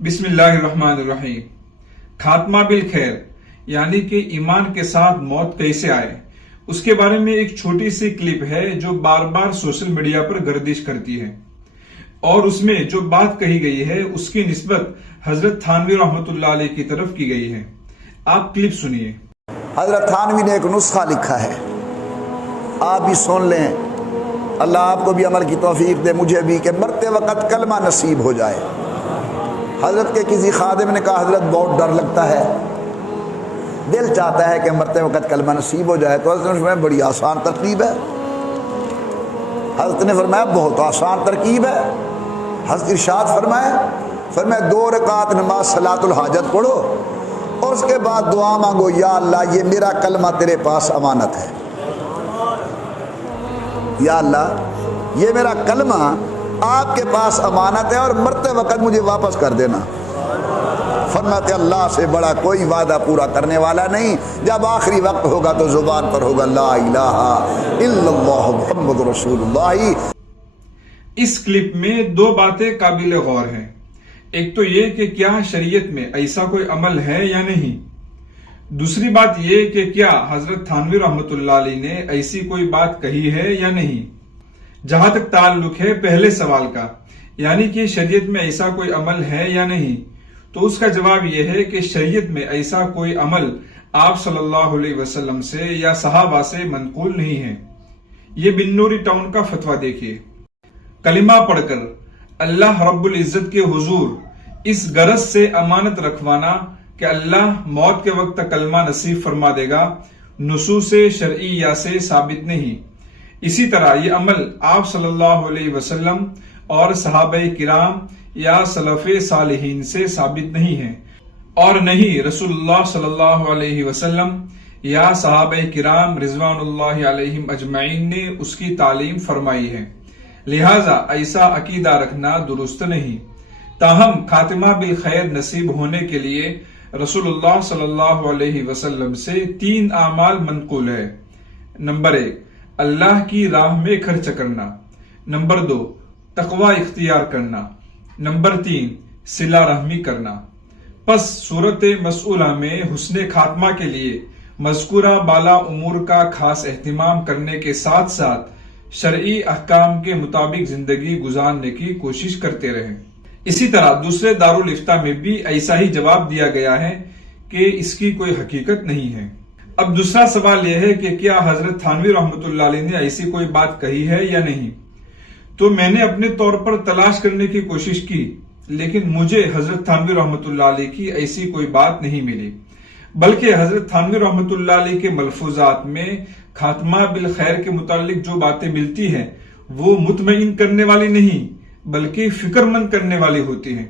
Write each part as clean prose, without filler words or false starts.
بسم اللہ الرحمن الرحیم۔ خاتمہ بالخیر یعنی کہ ایمان کے ساتھ موت کیسے آئے، اس کے بارے میں ایک چھوٹی سی کلپ ہے جو بار بار سوشل میڈیا پر گردش کرتی ہے، اور اس میں جو بات کہی گئی ہے اس کی نسبت حضرت تھانوی رحمۃ اللہ علیہ کی طرف کی گئی ہے۔ آپ کلپ سنیے۔ حضرت تھانوی نے ایک نسخہ لکھا ہے، آپ بھی سن لیں، اللہ آپ کو بھی عمل کی توفیق دے، مجھے بھی، کہ مرتے وقت کلمہ نصیب ہو جائے۔ حضرت کے کسی خادم نے کہا حضرت بہت ڈر لگتا ہے، دل چاہتا ہے کہ مرتے وقت کلمہ نصیب ہو جائے، تو حضرت نے فرمایا بڑی آسان ترکیب ہے۔ حضرت نے فرمایا بہت آسان ترکیب ہے۔ حضرت ارشاد فرمایا 2 رکعت نماز صلاۃ الحاجت پڑھو اور اس کے بعد دعا مانگو، یا اللہ یہ میرا کلمہ تیرے پاس امانت ہے، یا اللہ یہ میرا کلمہ آپ کے پاس امانت ہے اور مرتے وقت مجھے واپس کر دینا۔ فرماتے اللہ سے بڑا کوئی وعدہ پورا کرنے والا نہیں، جب آخری وقت ہوگا تو زبان پر ہوگا لا الہ الا اللہ محمد رسول اللہ۔ اس کلپ میں 2 باتیں قابل غور ہیں۔ ایک تو یہ کہ کیا شریعت میں ایسا کوئی عمل ہے یا نہیں، دوسری بات یہ کہ کیا حضرت تھانوی رحمۃ اللہ علیہ نے ایسی کوئی بات کہی ہے یا نہیں۔ جہاں تک تعلق ہے پہلے سوال کا، یعنی کہ شریعت میں ایسا کوئی عمل ہے یا نہیں، تو اس کا جواب یہ ہے کہ شریعت میں ایسا کوئی عمل آپ صلی اللہ علیہ وسلم سے یا صحابہ سے منقول نہیں ہے۔ یہ بن نوری ٹاؤن کا فتویٰ دیکھیے۔ کلمہ پڑھ کر اللہ رب العزت کے حضور اس غرض سے امانت رکھوانا کہ اللہ موت کے وقت کلمہ نصیب فرما دے گا، نصوص شرعیہ سے ثابت نہیں۔ اسی طرح یہ عمل آپ صلی اللہ علیہ وسلم اور صحابہ کرام یا سلف صالحین سے ثابت نہیں ہے، اور نہیں رسول اللہ صلی اللہ علیہ وسلم یا صحابہ کرام رضوان اللہ علیہم اجمعین نے اس کی تعلیم فرمائی ہے، لہذا ایسا عقیدہ رکھنا درست نہیں۔ تاہم خاتمہ بالخیر نصیب ہونے کے لیے رسول اللہ صلی اللہ علیہ وسلم سے 3 اعمال منقول ہے۔ نمبر 1 اللہ کی راہ میں خرچ کرنا، نمبر 2 تقوی اختیار کرنا، نمبر 3 صلہ رحمی کرنا۔ پس صورت مسئولہ میں حسن خاتمہ کے لیے مذکورہ بالا امور کا خاص اہتمام کرنے کے ساتھ ساتھ شرعی احکام کے مطابق زندگی گزارنے کی کوشش کرتے رہیں۔ اسی طرح دوسرے دارالافتاء میں بھی ایسا ہی جواب دیا گیا ہے کہ اس کی کوئی حقیقت نہیں ہے۔ اب دوسرا سوال یہ ہے کہ کیا حضرت تھانوی رحمۃ اللہ علیہ نے ایسی کوئی بات کہی ہے یا نہیں، تو میں نے اپنے طور پر تلاش کرنے کی کوشش کی، لیکن مجھے حضرت تھانوی رحمۃ اللہ علیہ کی ایسی کوئی بات نہیں ملی، بلکہ حضرت تھانوی رحمۃ اللہ علیہ کے ملفوظات میں خاتمہ بالخیر کے متعلق جو باتیں ملتی ہیں وہ مطمئن کرنے والی نہیں بلکہ فکر مند کرنے والی ہوتی ہیں۔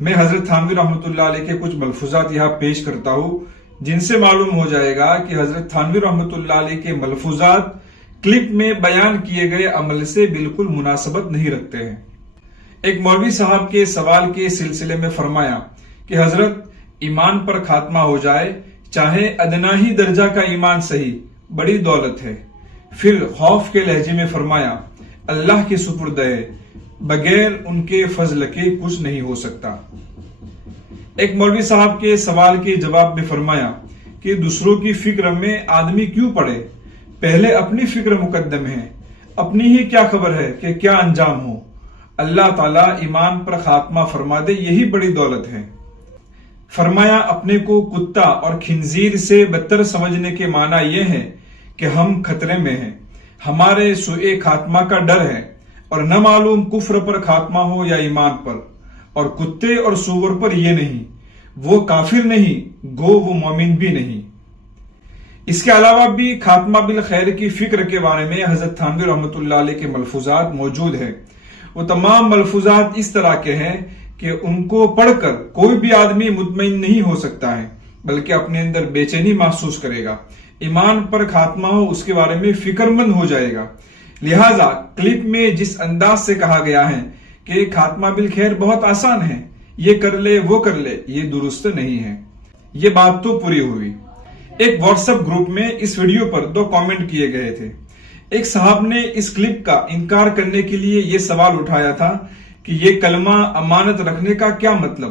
میں حضرت تھانوی رحمۃ اللہ علیہ کے کچھ ملفوظات یہاں پیش کرتا ہوں جن سے معلوم ہو جائے گا کہ حضرت تھانوی رحمۃ اللہ علیہ کے ملفوظات کلپ میں بیان کیے گئے عمل سے بالکل مناسبت نہیں رکھتے ہیں۔ ایک مولوی صاحب کے سوال کے سلسلے میں فرمایا کہ حضرت ایمان پر خاتمہ ہو جائے، چاہے ادنا ہی درجہ کا ایمان صحیح، بڑی دولت ہے۔ پھر خوف کے لہجے میں فرمایا اللہ کے سپرد ہے، بغیر ان کے فضل کے کچھ نہیں ہو سکتا۔ ایک مولوی صاحب کے سوال کے جواب میں فرمایا کہ دوسروں کی فکر میں آدمی کیوں پڑے، پہلے اپنی فکر مقدم ہے، اپنی ہی کیا خبر ہے کہ کیا انجام ہو، اللہ تعالیٰ ایمان پر خاتمہ فرما دے یہی بڑی دولت ہے۔ فرمایا اپنے کو کتا اور خنزیر سے بدتر سمجھنے کے معنی یہ ہے کہ ہم خطرے میں ہیں، ہمارے سوء خاتمہ کا ڈر ہے، اور نہ معلوم کفر پر خاتمہ ہو یا ایمان پر، اور کتے اور سور پر یہ نہیں، وہ کافر نہیں گو وہ مومن بھی نہیں۔ اس کے علاوہ بھی خاتمہ بالخیر کی فکر کے بارے میں حضرت تھانوی رحمۃ اللہ علیہ کے ملفوظات موجود ہیں۔ وہ تمام ملفوظات اس طرح کے ہیں کہ ان کو پڑھ کر کوئی بھی آدمی مطمئن نہیں ہو سکتا ہے، بلکہ اپنے اندر بے چینی محسوس کرے گا، ایمان پر خاتمہ ہو اس کے بارے میں فکر مند ہو جائے گا۔ لہٰذا کلپ میں جس انداز سے کہا گیا ہے کہ خاتمہ بالخیر بہت آسان ہے، یہ کر لے وہ کر لے، یہ درست نہیں ہے۔ یہ بات تو پوری ہوئی۔ ایک واٹس ایپ گروپ میں اس ویڈیو پر 2 کامنٹ کیے گئے تھے۔ ایک صاحب نے اس کلپ کا انکار کرنے کے لیے یہ سوال اٹھایا تھا کہ یہ کلمہ امانت رکھنے کا کیا مطلب،